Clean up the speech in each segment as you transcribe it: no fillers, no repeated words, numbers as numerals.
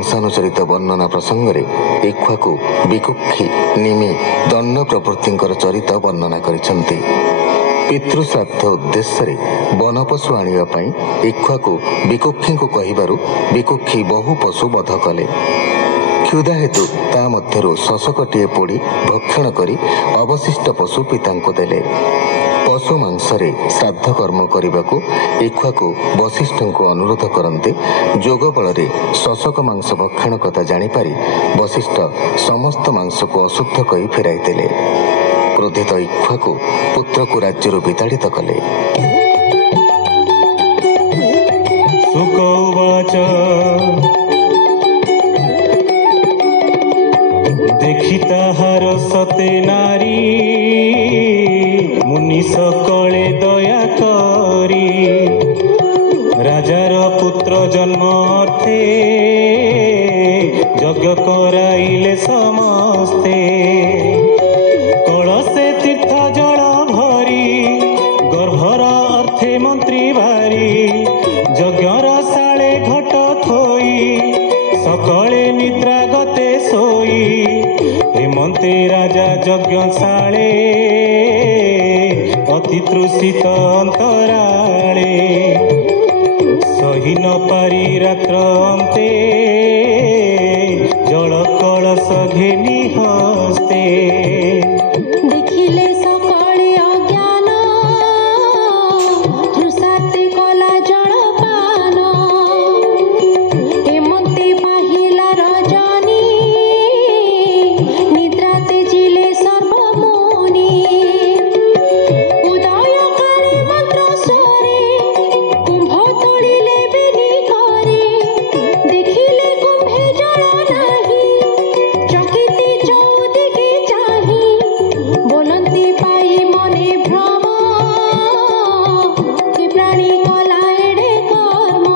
ବଂଶାनुଚରିତ ବର୍ଣ୍ଣନା ପ୍ରସଙ୍ଗରେ ଇକ୍ଷ୍ୱାକୁ ବିକୁକ୍ଷୀ ନିମି ଦଣ୍ଡ ପ୍ରଭୃତିଙ୍କର ଚରିତ ବର୍ଣ୍ଣନା କରିଛନ୍ତି। ପିତୃଶ୍ରାଦ୍ଧ ଉଦ୍ଦେଶ୍ୟରେ ବନପଶୁ ଆଣିବା ପାଇଁ ଇକ୍ଷ୍ୱାକୁ ବିକୁକ୍ଷୀଙ୍କୁ କହିବାରୁ ବିକୁକ୍ଷୀ ବହୁ ପଶୁ ବଧ କଲେ। କ୍ଷୁଧା ହେତୁ ତା ମଧ୍ୟରୁ ଶଶକଟିଏ ପୋଡ଼ି ଭକ୍ଷଣ କରି ଅବଶିଷ୍ଟ ପଶୁ ପିତାଙ୍କୁ ଦେଲେ। ପଶୁ ମାଂସରେ ଶ୍ରାଦ୍ଧ କର୍ମ କରିବାକୁ ଇକ୍ଷ୍ୱାକୁ ବଶିଷ୍ଠଙ୍କୁ ଅନୁରୋଧ କରନ୍ତି। ଯୋଗ ବଳରେ ଶଶକ ମାଂସ ଭକ୍ଷଣ କଥା ଜାଣିପାରି ବଶିଷ୍ଠ ସମସ୍ତ ମାଂସକୁ ଅଶୁଦ୍ଧ କହି ଫେରାଇ ଦେଲେ। କ୍ରୋଧିତ ଇକ୍ଷ୍ୱାକୁ ପୁତ୍ରକୁ ରାଜ୍ୟରୁ ବିତାଡ଼ିତ କଲେ। ଦେଖି ତାହାର ସତେ ନାରୀ ମୁନି ସକଳେ ଦୟା କରି ରାଜାର ପୁତ୍ର ଜନ୍ମ ଅର୍ଥେ ଯଜ୍ଞ କରାଇଲେ ସମସ୍ତେ। କଳସେ ତୀର୍ଥ ଜଳ ଭରି ଗର୍ଭର ଅର୍ଥେ ମନ୍ତ୍ରୀ ଭାରି ଯଜ୍ଞର ଶାଳେ ଘଟ ଥୋଇ ସକଳେ ନିଦ୍ରା ଗତେ ଶୋଇ ହେମନ୍ତେ ରାଜା ଯଜ୍ଞଶାଳେ ଅତି ତୃଷିତ ଅନ୍ତରାଳେ ସହି ନ ପାରି ରାତ୍ର ଅନ୍ତେ ଜଳ କଳସ ଘେନି ହସ୍ତେ। ଦେଖିଲେ ସକଳେ ଅଜ୍ଞାନ ତୃଷାର୍ତ୍ତେ କଲା ଜଳପାନ ହେମନ୍ତେ ପାହିଲା ରଜନୀ ନିଦ୍ରା ତେଜିଲେ ସର୍ବମୁନି। ଉଦୟ କାଳେ ମନ୍ତ୍ର ସ୍ୱରେ କୁମ୍ଭ ତୋଳିଲେ ବେନି ଘରେ ଦେଖିଲେ କୁମ୍ଭେ ଜଳ ନାହିଁ ଚକିତେ ଚଉଦିକେ ଚାହିଁ ବୋଲନ୍ତି ପାଇ ମନେ ଭ୍ରମ ଏ ପ୍ରାଣୀ କଲା ଏଡ଼େ କର୍ମ।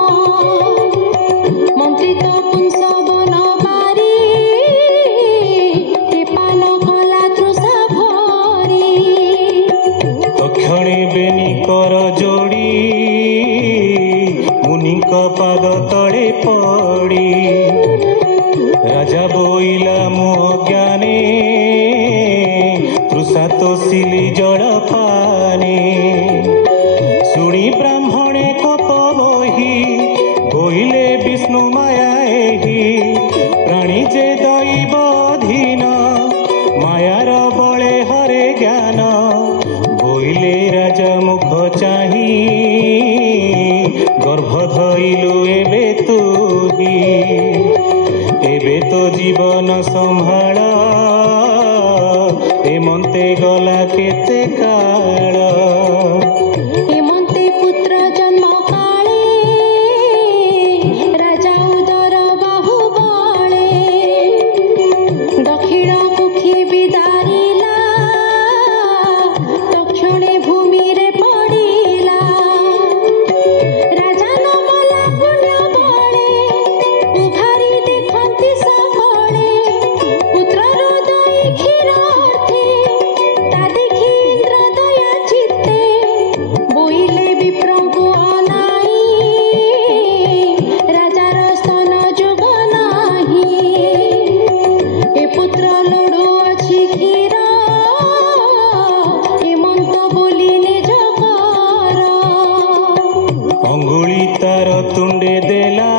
ମନ୍ତ୍ରିତ ପୁଂସ ବନ ବାରି ଏ ପାନ କଲା ତୃଷା ଭରି। ତକ୍ଷଣେ ବେନି କର ଯୋଡ଼ି ମୁନିଙ୍କ ପାଦ ତଳେ ପଡ଼ି ରାଜା ବୋଇଲା ମୁଁ ଅଜ୍ଞାନେ ତୃଷା ତୋଷିଲି ଜଳ ପାନେ। ଶୁଣି ବ୍ରାହ୍ମଣେ କୋପ ବହି ବୋଇଲେ ବିଷ୍ଣୁ ମାୟା ଏହି ପ୍ରାଣୀ ଯେ ଦୈବ ଅଧୀନ ମାୟାର ବଳେ ହରେ ଜ୍ଞାନ। ବୋଇଲେ ରାଜା ମୁଖ ଚାହିଁ ଗର୍ଭ ଧଇଲୁ ଏବେ ତୁହି ଏବେ ତ ଜୀବନ ସମ୍ଭାଳ ହେମନ୍ତେ ଗଲା କେତେ କାଳ। ହେମନ୍ତେ ପୁତ୍ର ଜନ୍ମ କାଳେ ରାଜା ଉଦର ବାହୁ ବଳେ ଦକ୍ଷିଣ କୁକ୍ଷୀ ବିଦାରିଲା ତକ୍ଷଣେ ଭୂମିରେ ପଡ଼ିଲା। ରାଜା ନ ଗଲା ପୁଣ୍ୟ ବଳେ ଉଭାରି ଦେଖନ୍ତି ସକଳେ ପୁତ୍ରର ଦଇ କ୍ଷୀର ଅର୍ଥେ ତା ଦେଖି ଇନ୍ଦ୍ର ଦୟା ଚିତ୍ତେ ବୋଇଲେ ବିପ୍ରଙ୍କୁ ଅନାଇ ରାଜାର ସ୍ତନ ଯୋଗ ନାହିଁ। ଏ ପୁତ୍ର ଲୋଡୁ ଅଛି କ୍ଷୀର ହେମନ୍ତ ବୋଲି ନିଜ କର। ଅଙ୍ଗୁଳି ତାର ତୁଣ୍ଡେ ଦେଲା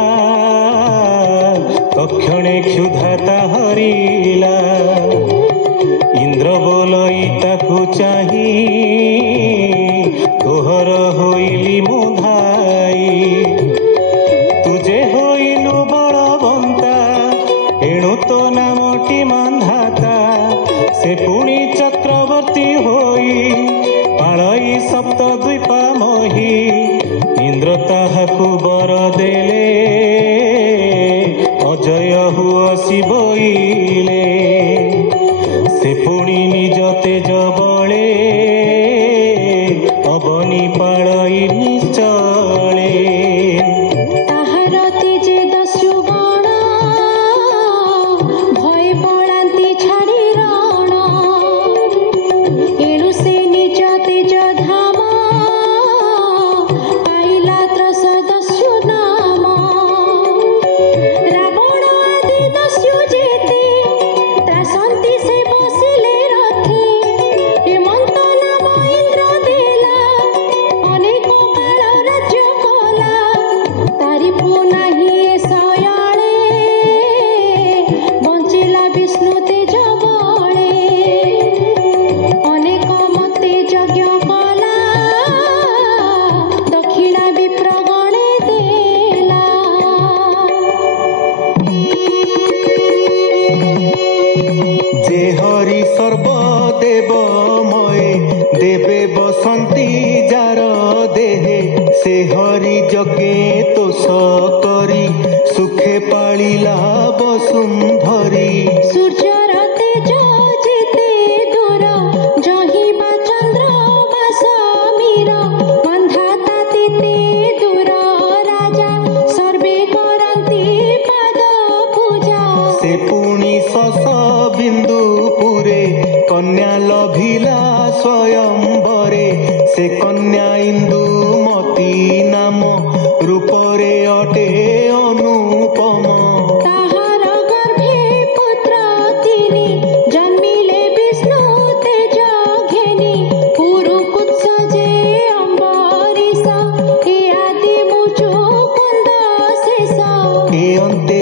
ତକ୍ଷଣେ କ୍ଷୁଧା ତା ହରିଲା। ଇନ୍ଦ୍ର ବୋଲଇ ତାକୁ ଚାହିଁ ତୋହର ହୋଇଲି ମୁଁ ଧାଇ। ତୁଜେ ହୋଇଲୁ ବଳବନ୍ତା ଏଣୁ ତୋ ନାମଟି ମାନ୍ଧାତା। ସେ ପୁଣି ଚକ୍ରବର୍ତ୍ତୀ ହୋଇ ପାଳଇ ସପ୍ତ ଦ୍ୱୀପା ମହି ଇନ୍ଦ୍ର ତାହାକୁ ବର ଦେଲେ ଅଜୟ ହୁଅ ଶିବଇଲେ। ସେ ପୁଣି ନିଜ ତେଜ ବଳେ ଅବନି ପାଳଇ ନିଶ୍ଚଳେ। ତାହାର ତେଜେ ଦସ୍ୟୁ ଗଣ ଭୟ ପଳାନ୍ତି ଛାଡ଼ି ରଣ ଏଣୁ ସେ ନିଜ ତେଜ ଧାମ ପାଇଲା ତ୍ରସ ଦସ୍ୟୁ ନାମ। ରାବଣ से हरि जगे तोष करी सुखे पाଳିला बसुंधरी ସୂର୍ଯ୍ୟର ତେଜ ଯେତେ ଦୂର ଜହିବା ଚନ୍ଦ୍ରମା ସମୀର ମନ୍ଧାତା ତେତେ ଦୂର ରାଜା ସର୍ବେ କରନ୍ତି ପାଦ ପୂଜା से पुणी शश बिंदु पुरे कन्या लभिला स्वयंवरे से कन्या इंदुमती नाम रूपरे अटे अनुपम ତାହାର ଗର୍ଭେ ପୁତ୍ର ତିନି ଜନ୍ମିଲେ ବିଷ୍ଣୁ ତେଜ ଘେନି ପୁରୁକୁତ୍ସ ଯେ ଅମ୍ବରୀଶ ଏ ଆଦି ମୁଚୁକୁନ୍ଦ ଶେଷ ए अन्ते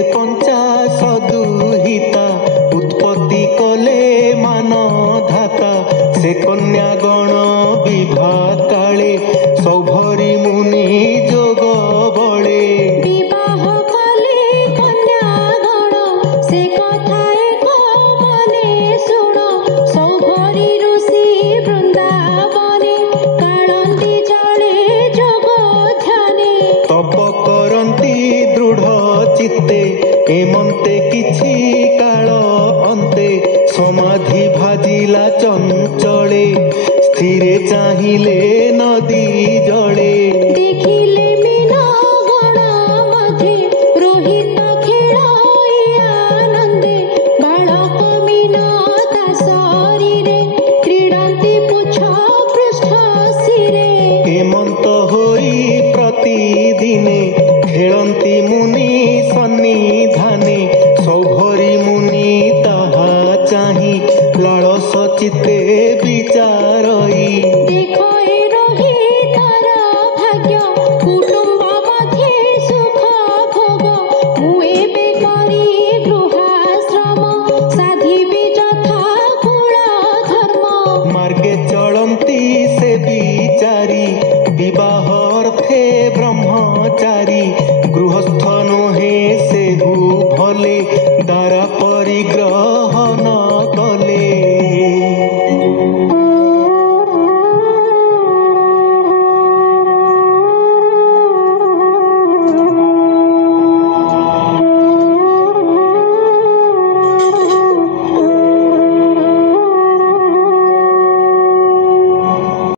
पंचाशदुहिता उत्पत्ति कले मान धाता से कन्या गण विभा काले सौभरी मुनि जोग बळे ବିବାହ କଲେ କନ୍ୟାଗଣ ସେ କଥା ଏକ ମନେ ଶୁଣ ସୌଭରୀ ଋଷି ବୃନ୍ଦାବନେ କାଳନ୍ତି ଜଳେ ଯୋଗ ଧ୍ୟାନେ तप करन्ति दृढ़ चित्ते एमन्ते किछि काल अन्ते समाधि भाजिला चञ्चले स्थिरे चाहिले नदी जळे ଦେଖିଲେ ମୀନ ଗଣ ମଧ୍ୟେ ରୋହିତ ଖେଳାଇ ଆନନ୍ଦେ ବାଳକ ମୀନ ତା ଶରୀରେ କ୍ରୀଡ଼ନ୍ତି ପୁଛ ପୃଷ୍ଠ ଶିରେ हेमंत होई प्रतिदिने खेलन्ति मुनि सन्निधाने सौभरी मुनि ताहा चाहि लालस चित्ते विचारई ଦେଖ ଏ ରୋହିତର ଭାଗ୍ୟ କୁଟୁମ୍ବ ମଧ୍ୟେ ସୁଖ ଭୋଗ ମୁଁ ଏବେ କରି ଗୃହାଶ୍ରମ ସାଧିବି ଯଥା କୁଳ ଧର୍ମ मार्गे चलन्ति से विचारी विवाह अर्थे ब्रह्मचारी गृहस्थ नोहे से भले